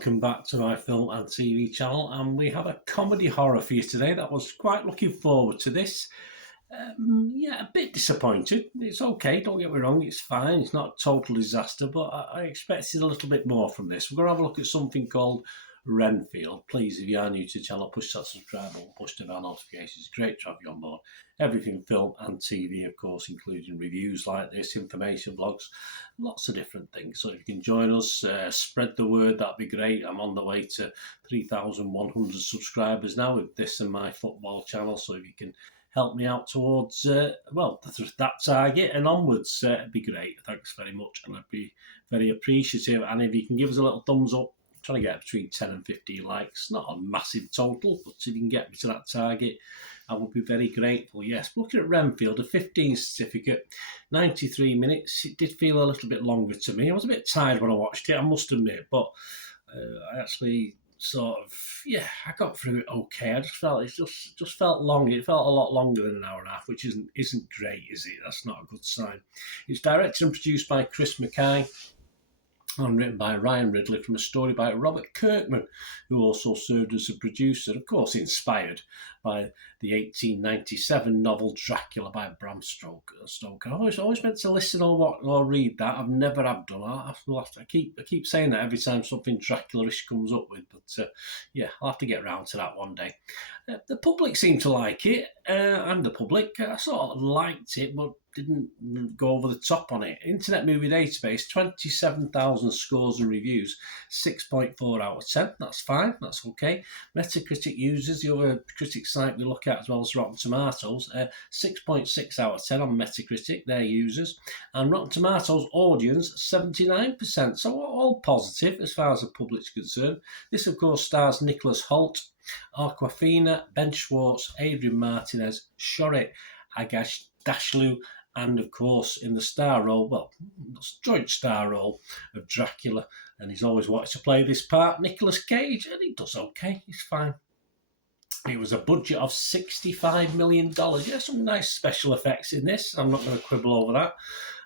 welcome back to my film and TV channel, and we have a comedy horror for you today. That was quite looking forward to this. A bit disappointed. It's okay, don't get me wrong, it's fine, it's not a total disaster, but I expected a little bit more from this. We're going to have a look at something called RENFIELD. Please, if you are new to the channel, push that subscribe button, push the bell notifications. It's great to have you on board. Everything film and TV, of course, including reviews like this, information blogs, lots of different things. So if you can join us, spread the word, that'd be great. I'm on the way to 3,100 subscribers now with this and my football channel. So if you can help me out towards, that target and onwards, it'd be great. Thanks very much, and I'd be very appreciative. And if you can give us a little thumbs up, trying to get between 10 and 15 likes, not a massive total, but if you can get me to that target, I would be very grateful. Yes, looking at RENFIELD, a 15 certificate, 93 minutes. It did feel a little bit longer to me. I was a bit tired when I watched it, I must admit, but I actually I got through it okay. I just felt it just felt long. It felt a lot longer than an hour and a half, which isn't great, is it? That's not a good sign. It's directed and produced by Chris Mackay and written by Ryan Ridley from a story by Robert Kirkman, who also served as a producer, of course inspired by the 1897 novel Dracula by Bram Stoker. I always meant to listen or read that. I've never have done. I keep saying that every time something Dracula-ish comes up with, but I'll have to get around to that one day. The public seemed to like it. I'm the public. I sort of liked it, but didn't go over the top on it. Internet Movie Database, 27,000 scores and reviews, 6.4 out of 10. That's fine, that's okay. Metacritic users, the other critic site we look at as well as Rotten Tomatoes, 6.6 out of 10 on Metacritic, their users. And Rotten Tomatoes audience, 79%. So all positive as far as the public's concerned. This, of course, stars Nicholas Hoult, Awkwafina, Ben Schwartz, Adrian Martinez, Shoret Aghdashloo, and of course in the star role, joint star role of Dracula, and he's always wanted to play this part, Nicolas Cage, and he does okay, he's fine. It was a budget of $65 million. Yeah, some nice special effects in this. I'm not going to quibble over that.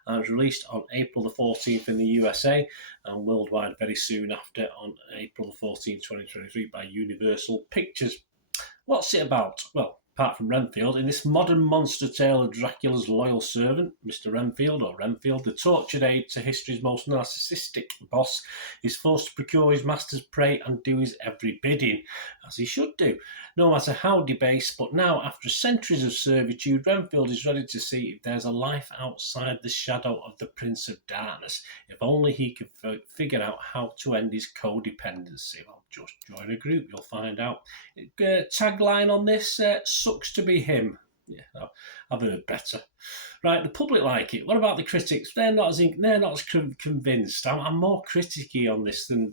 And it was released on April the 14th in the USA and worldwide very soon after on April the 14th, 2023 by Universal Pictures. What's it about? Well, apart from RENFIELD, in this modern monster tale of Dracula's loyal servant, Mr. RENFIELD, the tortured aide to history's most narcissistic boss, is forced to procure his master's prey and do his every bidding, as he should do, no matter how debased. But now, after centuries of servitude, RENFIELD is ready to see if there's a life outside the shadow of the Prince of Darkness, if only he could figure out how to end his codependency. Well, just join a group, you'll find out. Tagline on this, sucks to be him. Yeah, I've heard better. Right, the public like it. What about the critics? They're not as convinced. I'm more criticky on this than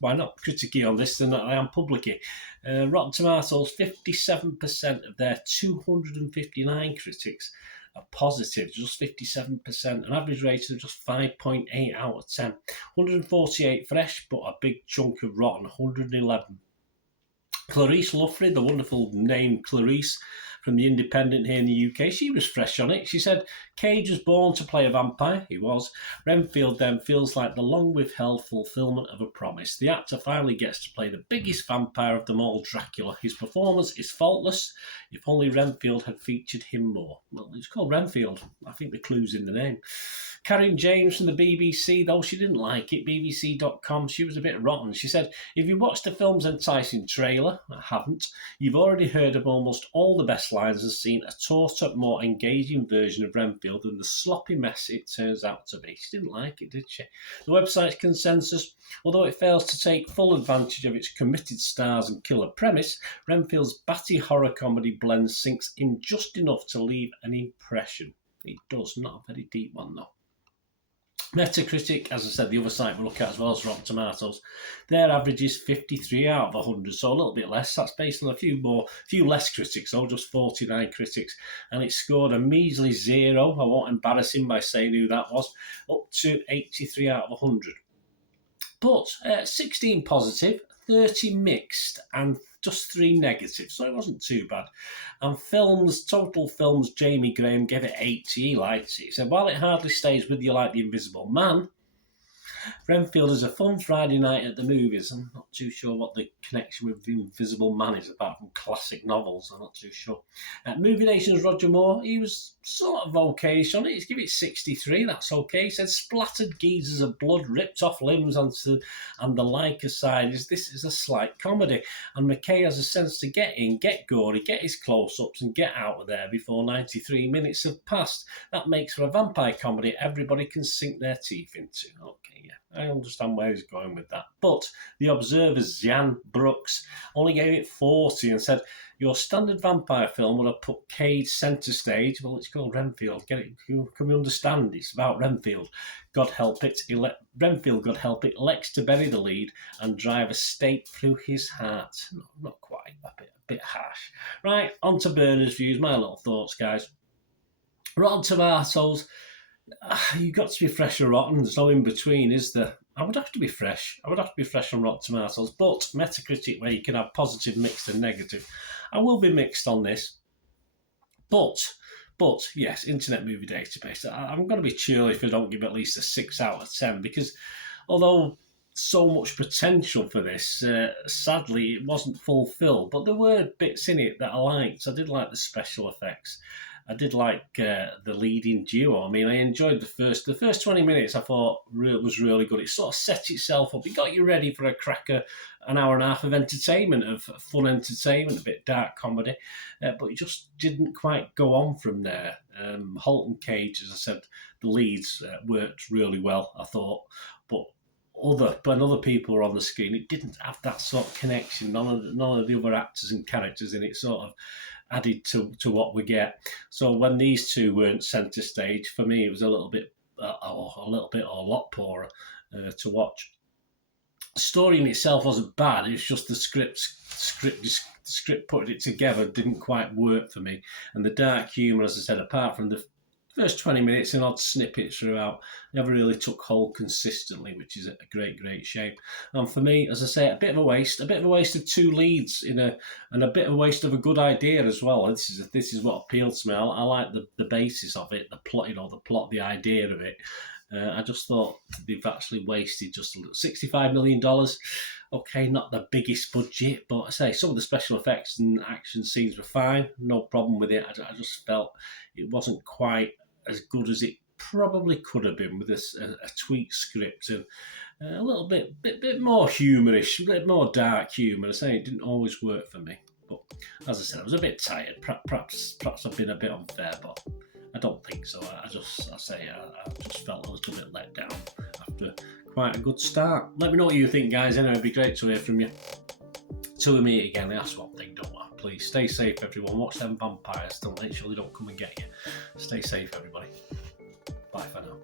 why not criticky on this than I am publicy. Rotten Tomatoes, 57% of their 259 critics are positive, just 57%, an average rating of just 5.8 out of 10. 148 fresh, but a big chunk of rotten, 111. Clarice Luffrey, the wonderful name Clarice from The Independent here in the UK, she was fresh on it. She said, Cage was born to play a vampire. He was. RENFIELD then feels like the long-withheld fulfillment of a promise. The actor finally gets to play the biggest vampire of them all, Dracula. His performance is faultless. If only RENFIELD had featured him more. Well, it's called RENFIELD. I think the clue's in the name. Karen James from the BBC, though she didn't like it, BBC.com, she was a bit rotten. She said, if you watched the film's enticing trailer, I haven't, you've already heard of almost all the best lines and seen a taught-up, more engaging version of RENFIELD than the sloppy mess it turns out to be. She didn't like it, did she? The website's consensus, although it fails to take full advantage of its committed stars and killer premise, RENFIELD's batty horror comedy blend sinks in just enough to leave an impression. It does, not a very deep one though. Metacritic, as I said, the other site we look at as well as Rotten Tomatoes, their average is 53 out of 100, so a little bit less. That's based on a few less critics, so just 49 critics, and it scored a measly 0. I won't embarrass him by saying who that was, up to 83 out of 100. But 16 positive, 30 mixed, and just 3 negative, so it wasn't too bad. And total films, Jamie Graham gave it 80, he liked it. He said, while it hardly stays with you like The Invisible Man, Renfield is a fun Friday night at the movies. I'm not too sure what the connection with the Invisible Man is, apart from classic novels. I'm not too sure. Movie Nation's Roger Moore, he was sort of okay on it. He's give it 63, that's okay. He said splattered geezers of blood, ripped off limbs onto, and the like aside, this is a slight comedy. And McKay has a sense to get in, get gory, get his close-ups and get out of there before 93 minutes have passed. That makes for a vampire comedy everybody can sink their teeth into. Okay, yeah, I understand where he's going with that. But the Observer's Jan Brooks only gave it 40 and said, your standard vampire film would have put Cage centre stage. Well, it's called Renfield. Get it? Can we understand? It's about Renfield. God help it. Renfield, God help it, elects to bury the lead and drive a stake through his heart. No, not quite. A bit harsh. Right, on to Bernard's views. My little thoughts, guys. Rotten Tomatoes. You've got to be fresh or rotten. There's no in between, is there? I would have to be fresh. I would have to be fresh on Rotten Tomatoes. But Metacritic, where you can have positive, mixed and negative, I will be mixed on this. But yes, Internet Movie Database. I'm going to be cheerful if I don't give at least a 6 out of 10, because although so much potential for this, sadly it wasn't fulfilled. But there were bits in it that I liked. I did like the special effects. I did like the leading duo. I mean, I enjoyed the first 20 minutes. I thought was really good. It sort of set itself up. It got you ready for a cracker, an hour and a half of entertainment, of fun entertainment, a bit dark comedy, but it just didn't quite go on from there. Hoult and Cage, as I said, the leads worked really well, I thought, but when other people were on the screen, it didn't have that sort of connection. None of the other actors and characters in it sort of added to what we get. So when these two weren't centre stage, for me it was a little bit or a lot poorer to watch. The story in itself wasn't bad. It's just the script putting it together didn't quite work for me. And the dark humour, as I said, apart from the first 20 minutes and odd snippets throughout, never really took hold consistently, which is a great shame. And for me, as I say, a bit of a waste of two leads and a bit of a waste of a good idea as well. This is what appealed to me. I like the basis of it, the plot, the idea of it. I just thought they've actually wasted just $65 million. Okay, not the biggest budget, but I say some of the special effects and action scenes were fine. No problem with it. I just felt it wasn't quite as good as it probably could have been with a tweaked script and a little bit more humorish, a bit more dark humour. I say it didn't always work for me, but as I said, I was a bit tired. Perhaps I've been a bit unfair, but I don't think so. I just felt a little bit let down after quite a good start. Let me know what you think, guys. Anyway, it'd be great to hear from you. Till we meet again, that's one thing, don't worry. Please stay safe, everyone. Watch them vampires. Don't make sure they don't come and get you. Stay safe, everybody. Bye for now.